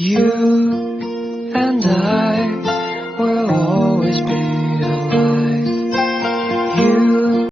You and I will always be alive. You...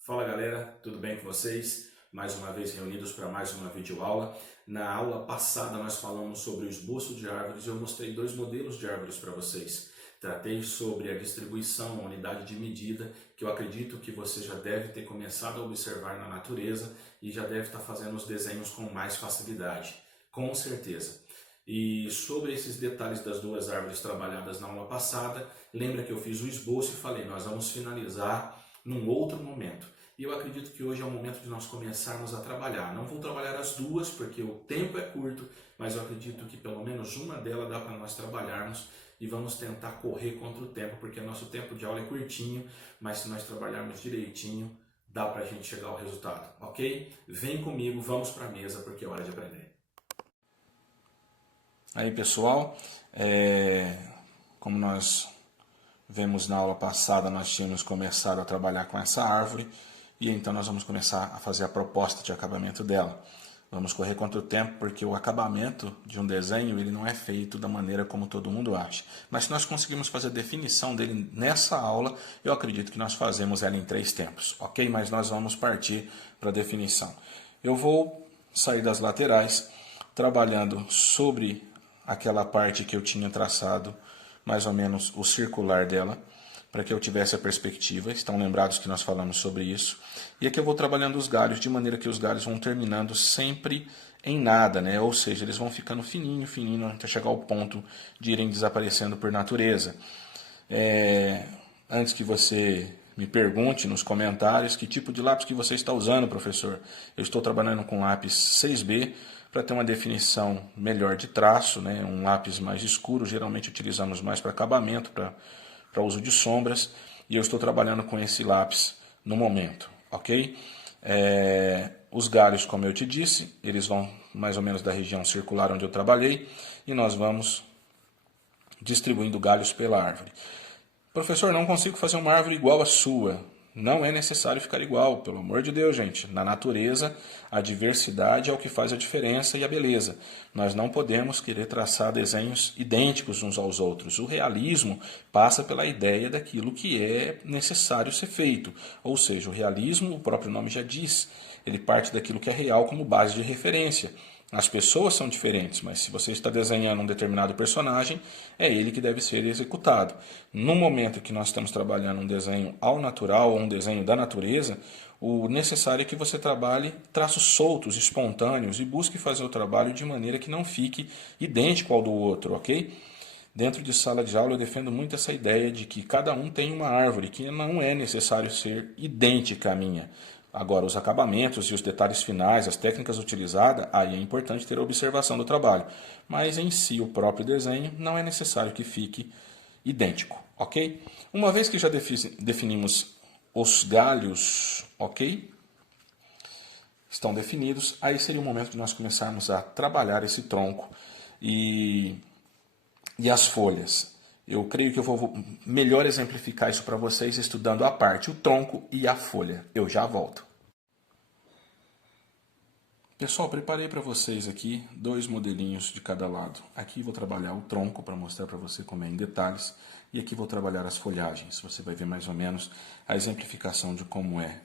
Fala galera, tudo bem com vocês? Mais uma vez reunidos para mais uma videoaula. Na aula passada nós falamos sobre o esboço de árvores e eu mostrei dois modelos de árvores para vocês. Tratei sobre a distribuição, a unidade de medida, que eu acredito que você já deve ter começado a observar na natureza e já deve estar fazendo os desenhos com mais facilidade, com certeza. E sobre esses detalhes das duas árvores trabalhadas na aula passada, lembra que eu fiz o esboço e falei, nós vamos finalizar num outro momento. E eu acredito que hoje é o momento de nós começarmos a trabalhar. Não vou trabalhar as duas porque o tempo é curto, mas eu acredito que pelo menos uma delas dá para nós trabalharmos e vamos tentar correr contra o tempo, porque nosso tempo de aula é curtinho, mas se nós trabalharmos direitinho, dá para a gente chegar ao resultado, ok? Vem comigo, vamos para a mesa porque é hora de aprender. Aí pessoal, como nós vemos na aula passada, nós tínhamos começado a trabalhar com essa árvore e então nós vamos começar a fazer a proposta de acabamento dela. Vamos correr contra o tempo porque o acabamento de um desenho ele não é feito da maneira como todo mundo acha. Mas se nós conseguirmos fazer a definição dele nessa aula, eu acredito que nós fazemos ela em 3 tempos, ok? Mas nós vamos partir para a definição. Eu vou sair das laterais trabalhando sobre aquela parte que eu tinha traçado, mais ou menos o circular dela, para que eu tivesse a perspectiva. Estão lembrados que nós falamos sobre isso. E aqui eu vou trabalhando os galhos, de maneira que os galhos vão terminando sempre em nada, né? Ou seja, eles vão ficando fininho, fininho, até chegar ao ponto de irem desaparecendo por natureza. Antes que você me pergunte nos comentários que tipo de lápis que você está usando, professor. Eu estou trabalhando com lápis 6B, para ter uma definição melhor de traço, né? Um lápis mais escuro, geralmente utilizamos mais para acabamento, para uso de sombras, e eu estou trabalhando com esse lápis no momento, ok? Os galhos, como eu te disse, eles vão mais ou menos da região circular onde eu trabalhei, e nós vamos distribuindo galhos pela árvore. Professor, não consigo fazer uma árvore igual à sua. Não é necessário ficar igual, pelo amor de Deus, gente. Na natureza, a diversidade é o que faz a diferença e a beleza. Nós não podemos querer traçar desenhos idênticos uns aos outros. O realismo passa pela ideia daquilo que é necessário ser feito. Ou seja, o realismo, o próprio nome já diz, ele parte daquilo que é real como base de referência. As pessoas são diferentes, mas se você está desenhando um determinado personagem, é ele que deve ser executado. No momento que nós estamos trabalhando um desenho ao natural, ou um desenho da natureza, o necessário é que você trabalhe traços soltos, espontâneos, e busque fazer o trabalho de maneira que não fique idêntico ao do outro, ok? Dentro de sala de aula eu defendo muito essa ideia de que cada um tem uma árvore, que não é necessário ser idêntica à minha. Agora, os acabamentos e os detalhes finais, as técnicas utilizadas, aí é importante ter a observação do trabalho. Mas em si, o próprio desenho, não é necessário que fique idêntico, ok? Uma vez que já definimos os galhos, ok? Estão definidos, aí seria o momento de nós começarmos a trabalhar esse tronco e as folhas. Eu creio que eu vou melhor exemplificar isso para vocês estudando a parte, o tronco e a folha. Eu já volto. Pessoal, preparei para vocês aqui 2 modelinhos de cada lado. Aqui vou trabalhar o tronco para mostrar para você como é em detalhes. E aqui vou trabalhar as folhagens. Você vai ver mais ou menos a exemplificação de como é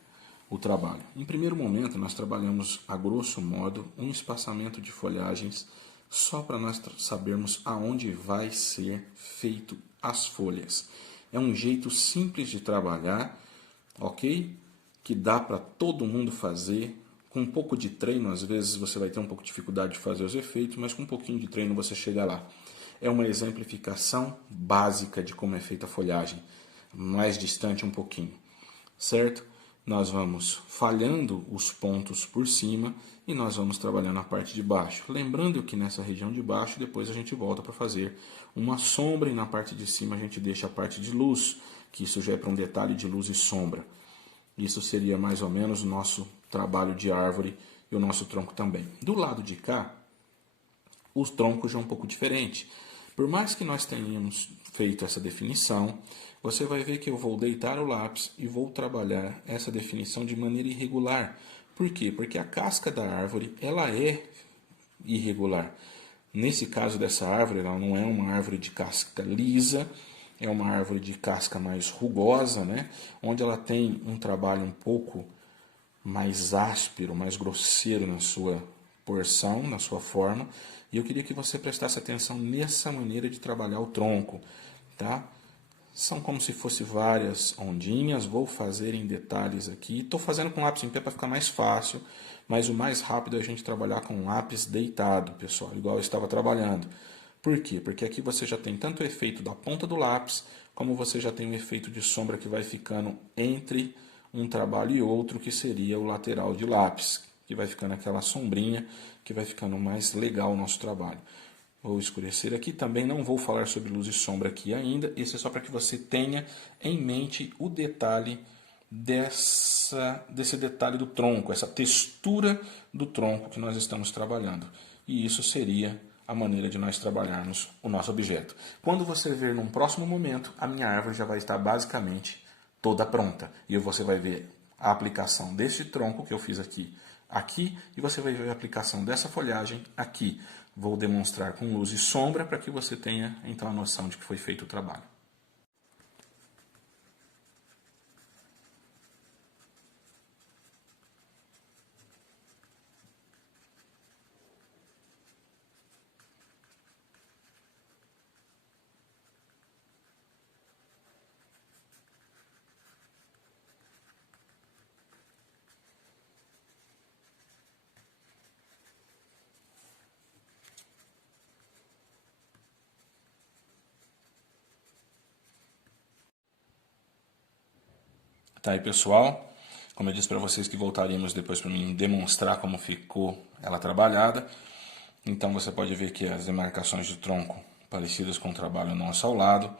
o trabalho. Em primeiro momento, nós trabalhamos, a grosso modo, um espaçamento de folhagens só para nós sabermos aonde vai ser feito as folhas. É um jeito simples de trabalhar, ok? Que dá para todo mundo fazer. Com um pouco de treino, às vezes você vai ter um pouco de dificuldade de fazer os efeitos, mas com um pouquinho de treino você chega lá. É uma exemplificação básica de como é feita a folhagem, mais distante um pouquinho, certo? Nós vamos falhando os pontos por cima e nós vamos trabalhando a parte de baixo. Lembrando que nessa região de baixo, depois a gente volta para fazer uma sombra e na parte de cima a gente deixa a parte de luz, que isso já é para um detalhe de luz e sombra. Isso seria mais ou menos o nosso trabalho de árvore e o nosso tronco também. Do lado de cá, o tronco já é um pouco diferente. Por mais que nós tenhamos feito essa definição, você vai ver que eu vou deitar o lápis e vou trabalhar essa definição de maneira irregular. Por quê? Porque a casca da árvore ela é irregular. Nesse caso dessa árvore, ela não é uma árvore de casca lisa, é uma árvore de casca mais rugosa, né? Onde ela tem um trabalho um pouco mais áspero, mais grosseiro na sua porção, na sua forma. E eu queria que você prestasse atenção nessa maneira de trabalhar o tronco, tá? São como se fosse várias ondinhas, vou fazer em detalhes aqui. Estou fazendo com lápis em pé para ficar mais fácil, mas o mais rápido é a gente trabalhar com lápis deitado, pessoal, igual eu estava trabalhando. Por quê? Porque aqui você já tem tanto o efeito da ponta do lápis, como você já tem o efeito de sombra que vai ficando entre um trabalho e outro, que seria o lateral de lápis, que vai ficando aquela sombrinha, que vai ficando mais legal o nosso trabalho. Vou escurecer aqui, também não vou falar sobre luz e sombra aqui ainda, isso é só para que você tenha em mente o detalhe desse detalhe do tronco, essa textura do tronco que nós estamos trabalhando. E isso seria a maneira de nós trabalharmos o nosso objeto. Quando você ver num próximo momento, a minha árvore já vai estar basicamente toda pronta. E você vai ver a aplicação desse tronco que eu fiz aqui, e você vai ver a aplicação dessa folhagem aqui. Vou demonstrar com luz e sombra para que você tenha então a noção de que foi feito o trabalho. Tá aí, pessoal, como eu disse para vocês que voltaríamos depois para mim demonstrar como ficou ela trabalhada. Então você pode ver que as demarcações de tronco parecidas com o trabalho nosso ao lado.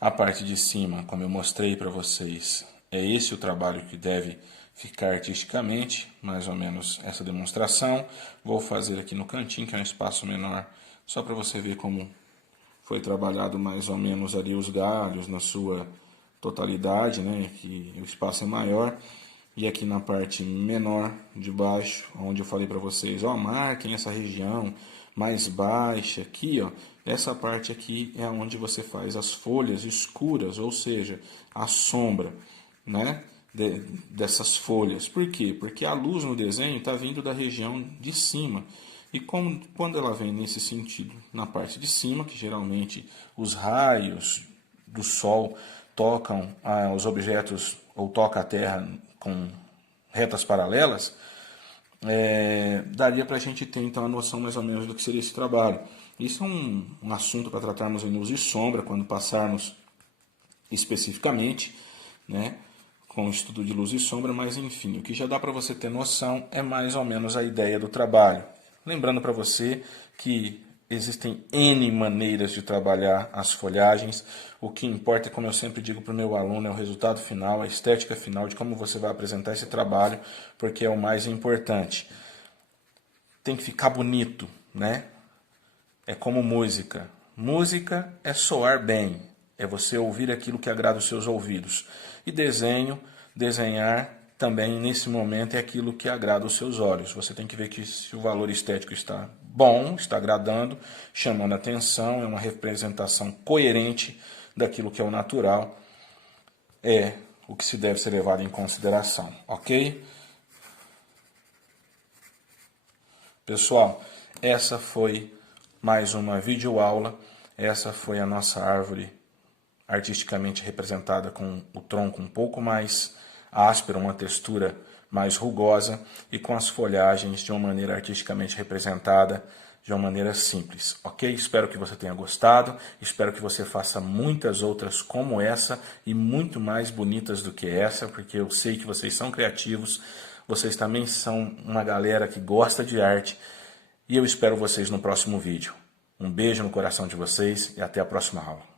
A parte de cima, como eu mostrei para vocês, é esse o trabalho que deve ficar artisticamente, mais ou menos essa demonstração. Vou fazer aqui no cantinho, que é um espaço menor, só para você ver como foi trabalhado mais ou menos ali os galhos na sua totalidade, né, que o espaço é maior. E aqui na parte menor de baixo, onde eu falei para vocês, ó, marquem essa região mais baixa aqui, ó, essa parte aqui é onde você faz as folhas escuras, ou seja, a sombra, né, dessas folhas. Por quê? Porque a luz no desenho está vindo da região de cima. E quando ela vem nesse sentido, na parte de cima, que geralmente os raios do sol tocam os objetos ou toca a terra com retas paralelas, daria para a gente ter então a noção mais ou menos do que seria esse trabalho. Isso é um assunto para tratarmos em luz e sombra, quando passarmos especificamente, né, com o estudo de luz e sombra, mas enfim, o que já dá para você ter noção é mais ou menos a ideia do trabalho. Lembrando para você que existem N maneiras de trabalhar as folhagens. O que importa, como eu sempre digo para o meu aluno, é o resultado final, a estética final de como você vai apresentar esse trabalho, porque é o mais importante. Tem que ficar bonito, né? É como música. Música é soar bem, é você ouvir aquilo que agrada os seus ouvidos. E desenhar também nesse momento é aquilo que agrada os seus olhos. Você tem que ver que se o valor estético está bom, está agradando, chamando a atenção, é uma representação coerente daquilo que é o natural, é o que se deve ser levado em consideração, ok? Pessoal, essa foi mais uma videoaula, essa foi a nossa árvore artisticamente representada com o tronco um pouco mais áspero, uma textura mais rugosa e com as folhagens de uma maneira artisticamente representada, de uma maneira simples, ok? Espero que você tenha gostado, espero que você faça muitas outras como essa e muito mais bonitas do que essa, porque eu sei que vocês são criativos, vocês também são uma galera que gosta de arte e eu espero vocês no próximo vídeo. Um beijo no coração de vocês e até a próxima aula.